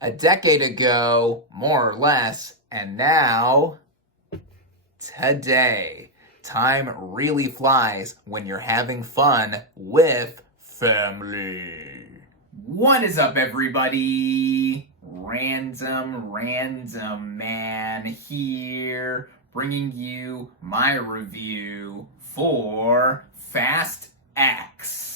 a decade ago, more or less, and now, today. Time really flies when you're having fun with family. What is up, everybody? Random Man here, bringing you my review for Fast X.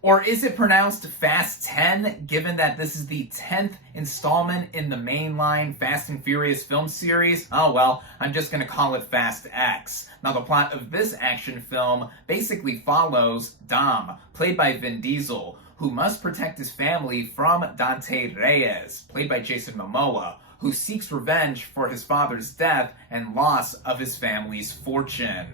Or is it pronounced Fast 10, given that this is the 10th installment in the mainline Fast and Furious film series? Oh well, I'm just gonna call it Fast X. Now, the plot of this action film basically follows Dom, played by Vin Diesel, who must protect his family from Dante Reyes, played by Jason Momoa, who seeks revenge for his father's death and loss of his family's fortune.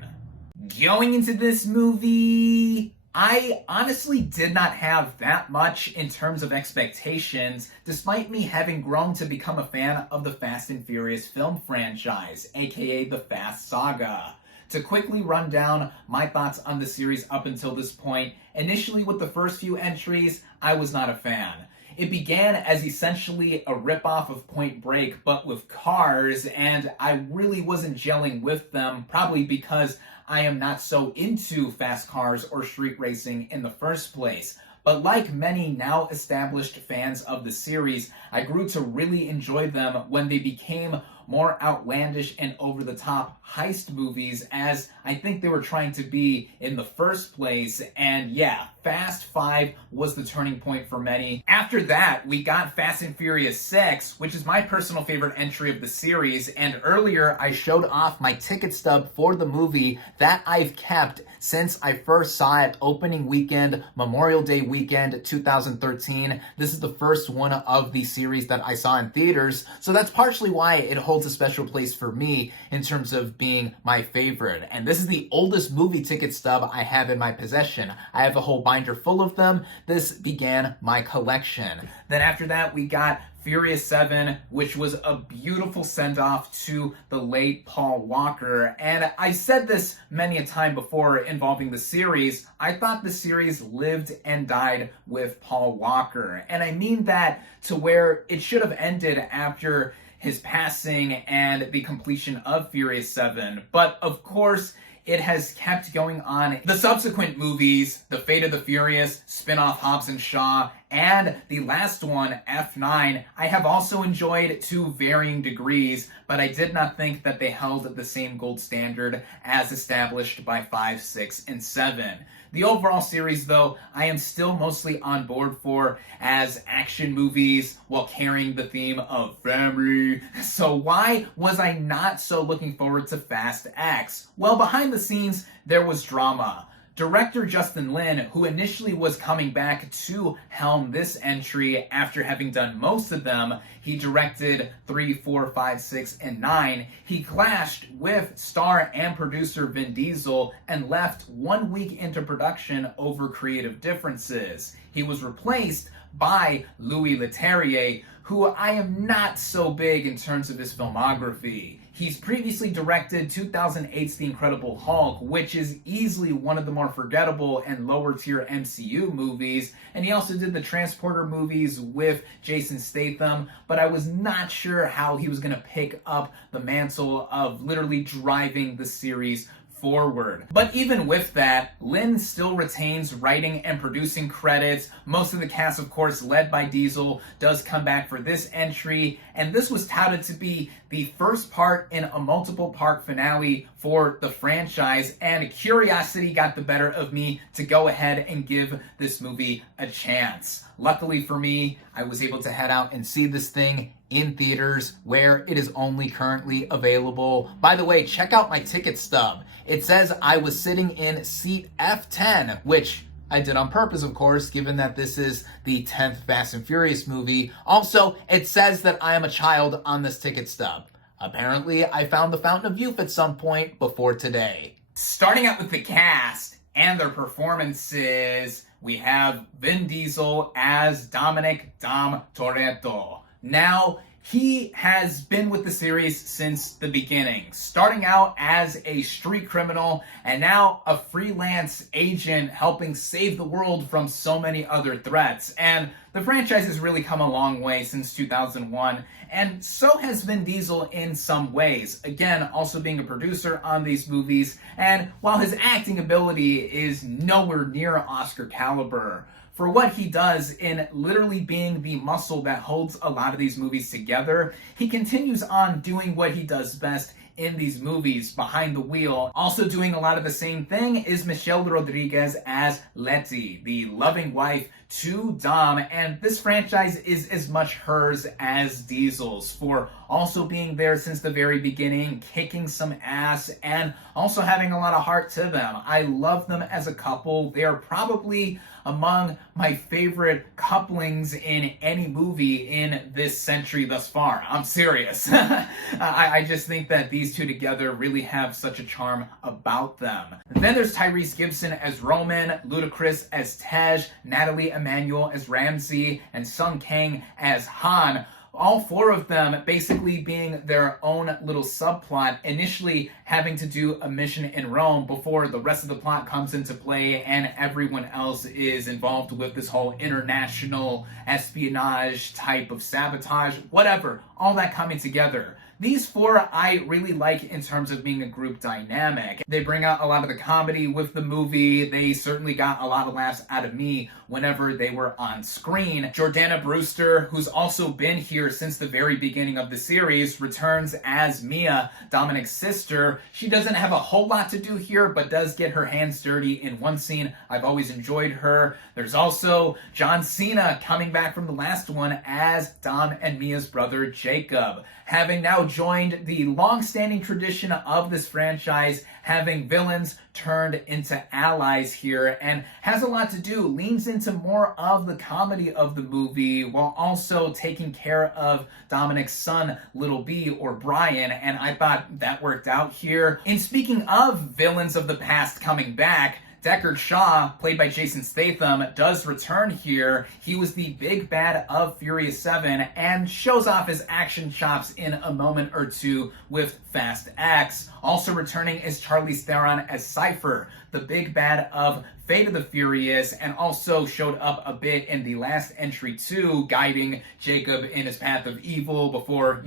Going into this movie, I honestly did not have that much in terms of expectations, despite me having grown to become a fan of the Fast and Furious film franchise, aka the Fast Saga. To quickly run down my thoughts on the series up until this point, initially with the first few entries, I was not a fan. It began as essentially a ripoff of Point Break, but with cars, and I really wasn't gelling with them, probably because I am not so into fast cars or street racing in the first place. But like many now established fans of the series, I grew to really enjoy them when they became more outlandish and over-the-top heist movies, as I think they were trying to be in the first place. And yeah, Fast 5 was the turning point for many. After that, we got Fast and Furious 6, which is my personal favorite entry of the series, and earlier I showed off my ticket stub for the movie that I've kept since I first saw it opening weekend, Memorial Day weekend 2013. This is the first one of the series that I saw in theaters, so that's partially why it holds a special place for me in terms of being my favorite. And this is the oldest movie ticket stub I have in my possession. I have a whole binder full of them. This began my collection. Then after that, we got Furious 7, which was a beautiful send-off to the late Paul Walker. And I said this many a time before involving the series, I thought the series lived and died with Paul Walker. And I mean that to where it should have ended after his passing and the completion of Furious 7. But of course, it has kept going on. The subsequent movies, The Fate of the Furious, spin-off Hobbs and Shaw, and the last one, F9, I have also enjoyed to varying degrees, but I did not think that they held the same gold standard as established by 5, 6, and 7. The overall series, though, I am still mostly on board for as action movies while carrying the theme of family. So why was I not so looking forward to Fast X? Well, behind the scenes, there was drama. Director Justin Lin, who initially was coming back to helm this entry after having done most of them, he directed 3, 4, 5, 6, and 9. He clashed with star and producer Vin Diesel and left 1 week into production over creative differences. He was replaced by Louis Leterrier, who I am not so big in terms of his filmography. He's previously directed 2008's The Incredible Hulk, which is easily one of the more forgettable and lower tier MCU movies, and he also did the Transporter movies with Jason Statham, but I was not sure how he was going to pick up the mantle of literally driving the series forward. But even with that, Lin still retains writing and producing credits. Most of the cast, of course, led by Diesel, does come back for this entry, and this was touted to be the first part in a multiple part finale for the franchise, and curiosity got the better of me to go ahead and give this movie a chance. Luckily for me, I was able to head out and see this thing in theaters where it is only currently available. By the way, check out my ticket stub. It says I was sitting in seat F10, which I did on purpose, of course, given that this is the 10th Fast and Furious movie. Also, it says that I am a child on this ticket stub. Apparently, I found the Fountain of Youth at some point before today. Starting out with the cast and their performances, we have Vin Diesel as Dominic Dom Toretto. Now, He has been with the series since the beginning, starting out as a street criminal and now a freelance agent helping save the world from so many other threats. And the franchise has really come a long way since 2001, and so has Vin Diesel in some ways. Again, also being a producer on these movies, and while his acting ability is nowhere near Oscar caliber, for what he does in literally being the muscle that holds a lot of these movies together, he continues on doing what he does best in these movies, behind the wheel. Also doing a lot of the same thing is Michelle Rodriguez as Letty, the loving wife to Dom, and this franchise is as much hers as Diesel's, for also being there since the very beginning, kicking some ass, and also having a lot of heart to them. I love them as a couple. They are probably among my favorite couplings in any movie in this century thus far. I'm serious. I just think that these two together really have such a charm about them. Then there's Tyrese Gibson as Roman, Ludacris as Tej, Natalie Emmanuel as Ramsey, and Sung Kang as Han. All four of them basically being their own little subplot, initially having to do a mission in Rome before the rest of the plot comes into play and everyone else is involved with this whole international espionage type of sabotage, whatever, all that coming together. These four I really like in terms of being a group dynamic. They bring out a lot of the comedy with the movie. They certainly got a lot of laughs out of me whenever they were on screen. Jordana Brewster, who's also been here since the very beginning of the series, returns as Mia, Dominic's sister. She doesn't have a whole lot to do here, but does get her hands dirty in one scene. I've always enjoyed her. There's also John Cena coming back from the last one as Dom and Mia's brother Jacob, having now joined the long-standing tradition of this franchise, having villains turned into allies here, and has a lot to do, leans into more of the comedy of the movie while also taking care of Dominic's son, Little B, or Brian, and I thought that worked out here. And speaking of villains of the past coming back, Deckard Shaw, played by Jason Statham, does return here. He was the big bad of Furious 7 and shows off his action chops in a moment or two with Fast X. Also returning is Charlize Theron as Cypher, the big bad of Fate of the Furious, and also showed up a bit in the last entry too, guiding Jacob in his path of evil before,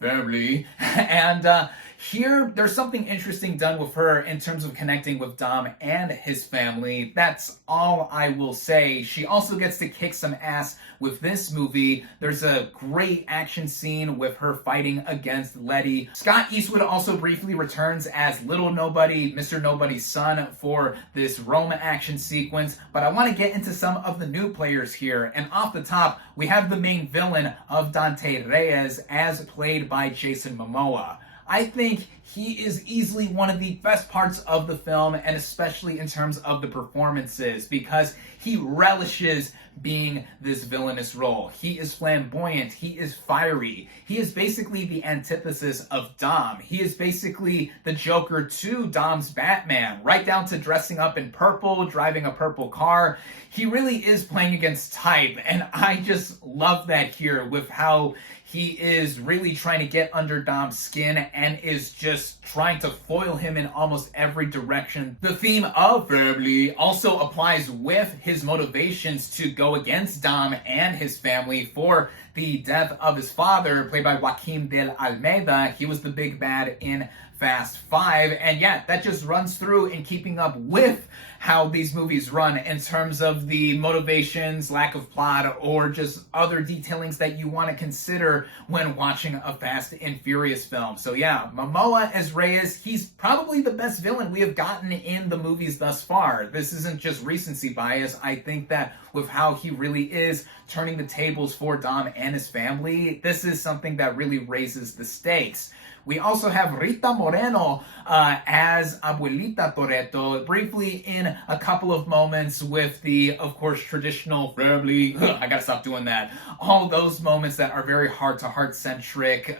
family. And here, there's something interesting done with her in terms of connecting with Dom and his family. That's all I will say. She also gets to kick some ass with this movie. There's a great action scene with her fighting against Letty. Scott Eastwood also briefly returns as Little Nobody, Mr. Nobody's son, for this Rome action sequence. But I want to get into some of the new players here. And off the top, we have the main villain of Dante Reyes, as played by Jason Momoa. I think he is easily one of the best parts of the film, and especially in terms of the performances, because he relishes being this villainous role. He is flamboyant. He is fiery. He is basically the antithesis of Dom. He is basically the Joker to Dom's Batman, right down to dressing up in purple, driving a purple car. He really is playing against type, and I just love that here with how he is really trying to get under Dom's skin and is just trying to foil him in almost every direction. The theme of family also applies with his motivations to go against Dom and his family for the death of his father, played by Joaquin del Almeida. He was the big bad in Fast 5, and yeah, that just runs through in keeping up with how these movies run in terms of the motivations, lack of plot, or just other detailings that you want to consider when watching a Fast and Furious film. So yeah, Momoa as Reyes, he's probably the best villain we have gotten in the movies thus far. This isn't just recency bias. I think that with how he really is turning the tables for Dom and his family, this is something that really raises the stakes. We also have Rita Moreno as Abuelita Toretto, briefly in been a couple of moments with the, of course, traditional family. I gotta stop doing that. All those moments that are very heart-to-heart centric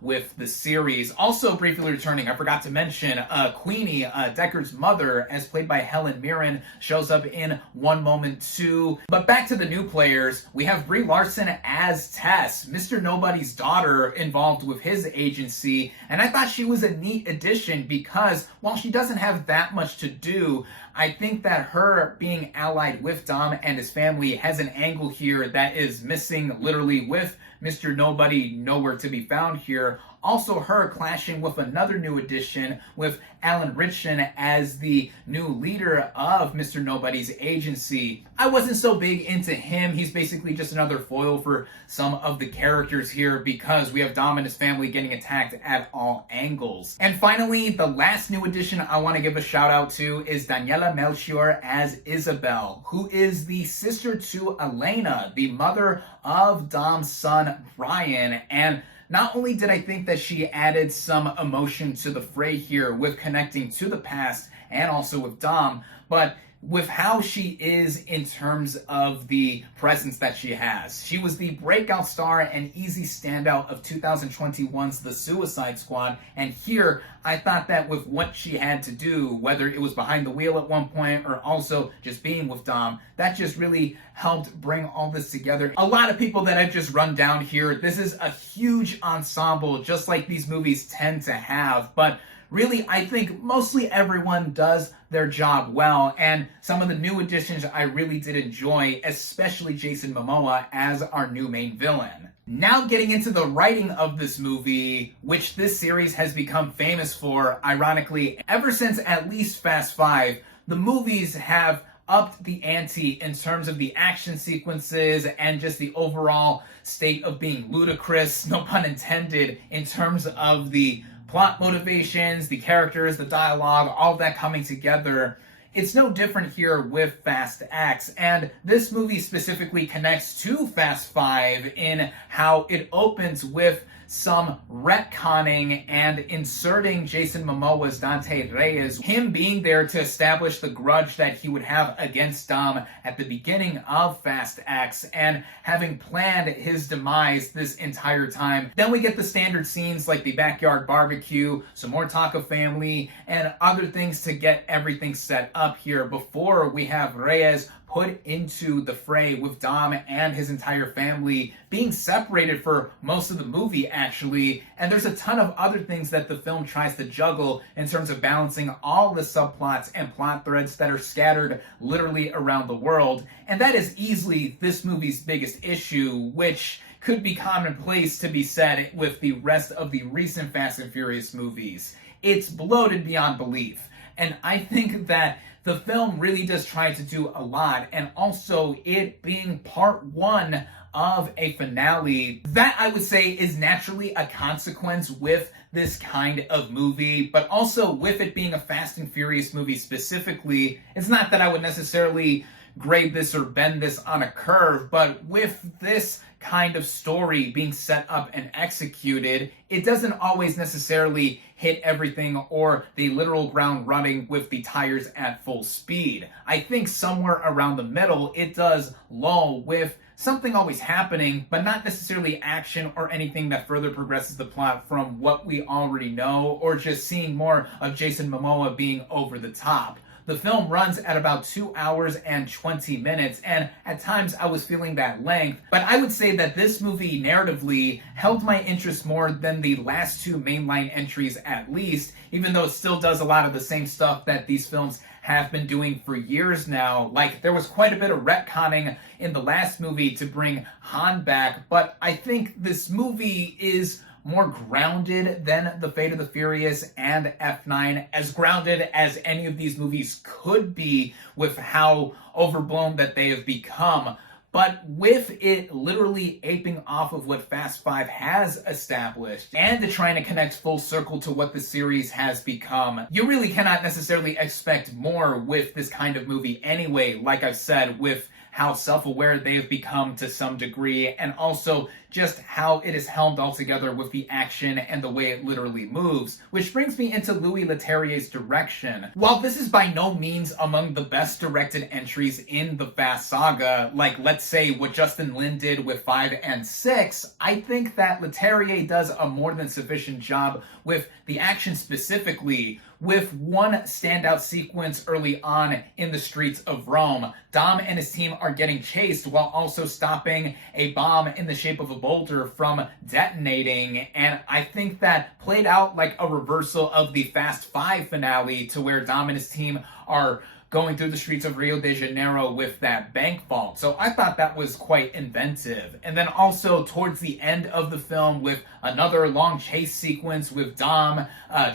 with the series. Also, briefly returning, I forgot to mention Queenie, Deckard's mother, as played by Helen Mirren, shows up in one moment too. But back to the new players, we have Brie Larson as Tess, Mr. Nobody's daughter, involved with his agency, and I thought she was a neat addition because while she doesn't have that much to do, I think that her being allied with Dom and his family has an angle here that is missing literally with Mr. Nobody nowhere to be found here. Also, her clashing with another new addition with Alan Ritchson as the new leader of Mr. Nobody's agency. I wasn't so big into him. He's basically just another foil for some of the characters here because we have Dom and his family getting attacked at all angles. And finally, the last new addition I want to give a shout out to is Daniela Melchior as Isabel, who is the sister to Elena, the mother of Dom's son Brian. And not only did I think that she added some emotion to the fray here with connecting to the past and also with Dom, but with how she is in terms of the presence that she has. She was the breakout star and easy standout of 2021's The Suicide Squad, and here I thought that with what she had to do, whether it was behind the wheel at one point or also just being with Dom, that just really helped bring all this together. A lot of people that I've just run down here, this is a huge ensemble, just like these movies tend to have, but really, I think mostly everyone does their job well, and some of the new additions I really did enjoy, especially Jason Momoa as our new main villain. Now getting into the writing of this movie, which this series has become famous for, ironically, ever since at least Fast 5, the movies have upped the ante in terms of the action sequences and just the overall state of being ludicrous, no pun intended, in terms of the plot motivations, the characters, the dialogue, all of that coming together. It's no different here with Fast X, and this movie specifically connects to Fast 5 in how it opens with some retconning and inserting Jason Momoa's Dante Reyes, him being there to establish the grudge that he would have against Dom at the beginning of Fast X and having planned his demise this entire time. Then we get the standard scenes like the backyard barbecue, some more talk of family, and other things to get everything set up here before we have Reyes put into the fray with Dom and his entire family being separated for most of the movie, actually. And there's a ton of other things that the film tries to juggle in terms of balancing all the subplots and plot threads that are scattered literally around the world. And that is easily this movie's biggest issue, which could be commonplace to be said with the rest of the recent Fast and Furious movies. It's bloated beyond belief. And I think that the film really does try to do a lot, and also it being part one of a finale, that I would say is naturally a consequence with this kind of movie, but also with it being a Fast and Furious movie specifically, it's not that I would necessarily grade this or bend this on a curve, but with this kind of story being set up and executed, it doesn't always necessarily hit everything or the literal ground running with the tires at full speed. I think somewhere around the middle, it does lull with something always happening, but not necessarily action or anything that further progresses the plot from what we already know, or just seeing more of Jason Momoa being over the top. The film runs at about 2 hours and 20 minutes, and at times I was feeling that length, but I would say that this movie narratively held my interest more than the last two mainline entries at least, even though it still does a lot of the same stuff that these films have been doing for years now. Like, there was quite a bit of retconning in the last movie to bring Han back, but I think this movie is more grounded than The Fate of the Furious and F9, as grounded as any of these movies could be with how overblown that they have become. But with it literally aping off of what Fast 5 has established, and trying to connect full circle to what the series has become, you really cannot necessarily expect more with this kind of movie anyway, like I've said, with how self-aware they have become to some degree, and also just how it is helmed all together with the action and the way it literally moves. Which brings me into Louis Leterrier's direction. While this is by no means among the best directed entries in the Fast Saga, like let's say what Justin Lin did with 5 and 6, I think that Leterrier does a more than sufficient job with the action specifically, with one standout sequence early on in the streets of Rome. Dom and his team are getting chased while also stopping a bomb in the shape of a boulder from detonating, and I think that played out like a reversal of the Fast 5 finale, to where Dom and his team are going through the streets of Rio de Janeiro with that bank vault. So I thought that was quite inventive. And then also towards the end of the film with another long chase sequence with Dom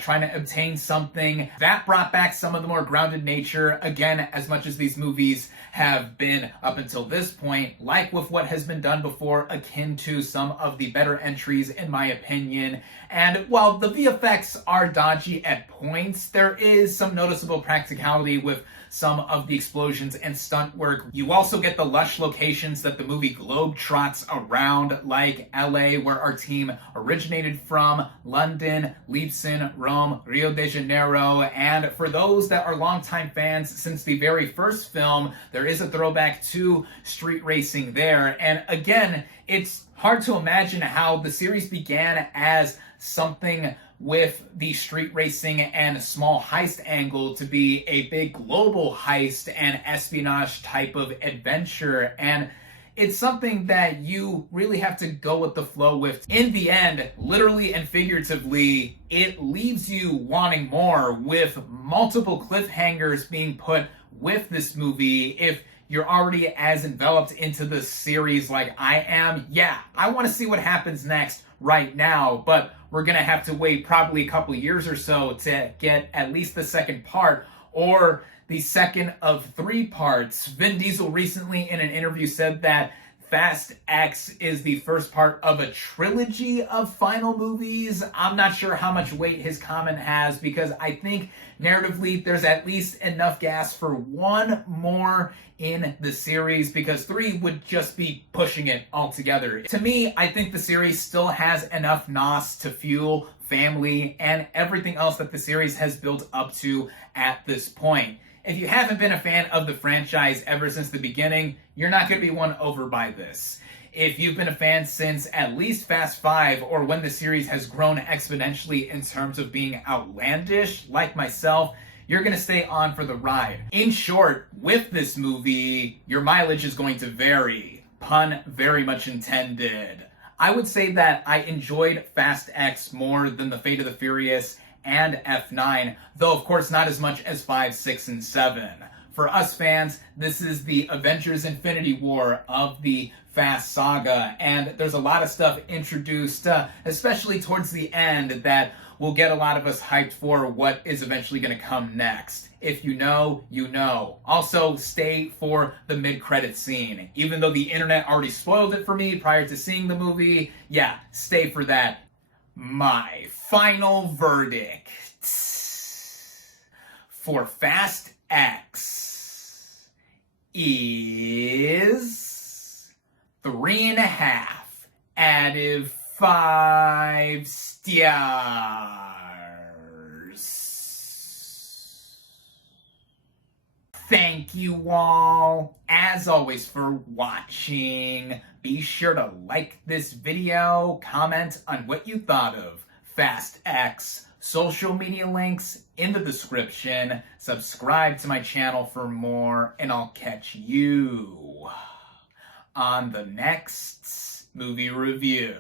trying to obtain something. That brought back some of the more grounded nature. Again, as much as these movies have been, up until this point, like with what has been done before, akin to some of the better entries in my opinion. And while the VFX are dodgy at points, there is some noticeable practicality with some of the explosions and stunt work. You also get the lush locations that the movie globetrots around, like LA, where our team originated from, London, Leipzig, Rome, Rio de Janeiro, and for those that are longtime fans since the very first film, there is a throwback to street racing there. And again, it's hard to imagine how the series began as something with the street racing and small heist angle to be a big global heist and espionage type of adventure. And it's something that you really have to go with the flow with. In the end, literally and figuratively, it leaves you wanting more, with multiple cliffhangers being put with this movie. If you're already as enveloped into the series like I am, yeah, I want to see what happens next right now, but we're gonna have to wait probably a couple years or so to get at least the second part, or the second of 3 parts. Vin Diesel recently in an interview said that Fast X is the first part of a trilogy of final movies. I'm not sure how much weight his comment has, because I think narratively there's at least enough gas for one more in the series, because 3 would just be pushing it altogether. To me, I think the series still has enough nos to fuel family and everything else that the series has built up to at this point. If you haven't been a fan of the franchise ever since the beginning, you're not going to be won over by this. If you've been a fan since at least Fast 5, or when the series has grown exponentially in terms of being outlandish, like myself, you're going to stay on for the ride. In short, with this movie, your mileage is going to vary. Pun very much intended. I would say that I enjoyed Fast X more than The Fate of the Furious and F9, though of course not as much as 5, 6, and 7. For us fans, this is the Avengers Infinity War of the Fast Saga, and there's a lot of stuff introduced, especially towards the end, that will get a lot of us hyped for what is eventually going to come next. If you know, you know. Also, stay for the mid-credits scene. Even though the internet already spoiled it for me prior to seeing the movie, yeah, stay for that. My final verdict for Fast X is 3.5 out of 5 stars. Thank you all, as always, for watching. Be sure to like this video, comment on what you thought of Fast X, social media links in the description, subscribe to my channel for more, and I'll catch you on the next movie review.